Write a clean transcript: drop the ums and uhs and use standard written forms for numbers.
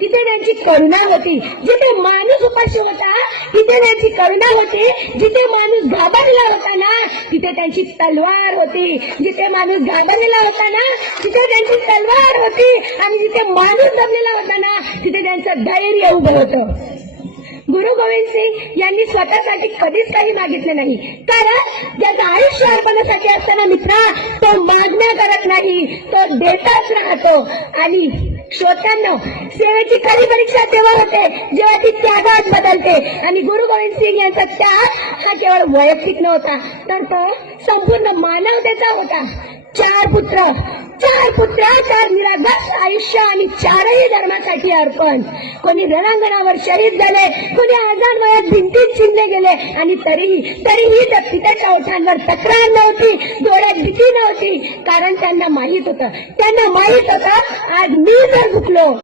तिथे त्यांची करुणा होती. जिथे माणूस उपाशी होता तिथे त्यांची करुणा होती. जिथे माणूस घाबरला होता ना तिथे त्यांची तलवार होती. जिथे माणूस घाबरलेला होता ना तिथे त्यांची तलवार होती. आणि जिथे माणूस दबलेला होता ना तिथे त्यांचं धैर्य उभं होतं. गुरु गोविंद सिंग यांनी स्वतःसाठी कधीच काही मागितले नाही. कारण ज्याचं आयुष्य अर्पणासाठी असताना मित्रा तो मागण्या करत नाही, तो देतच राहतो. आणि श्रोत्यांनो, सेवेची खरी परीक्षा तेव्हा होते जेव्हा ती त्यागात बदलते. आणि गुरु गोविंद सिंग यांचा त्याग हा केवळ वैयक्तिक नव्हता तर तो संपूर्ण मानवतेचा होता. चार पुत्र, चार निरागस आयुष्य आणि चारही धर्मासाठी अर्पण. कोणी रणांगणावर शहीद झाले, कोणी आजान वयात भिंतीत चिनले गेले. आणि तरीही त्या पित्याच्या ओठांवर तक्रार नव्हती, डोळ्यात भीती नव्हती. कारण त्यांना माहित होतं आज मी जर झुकलो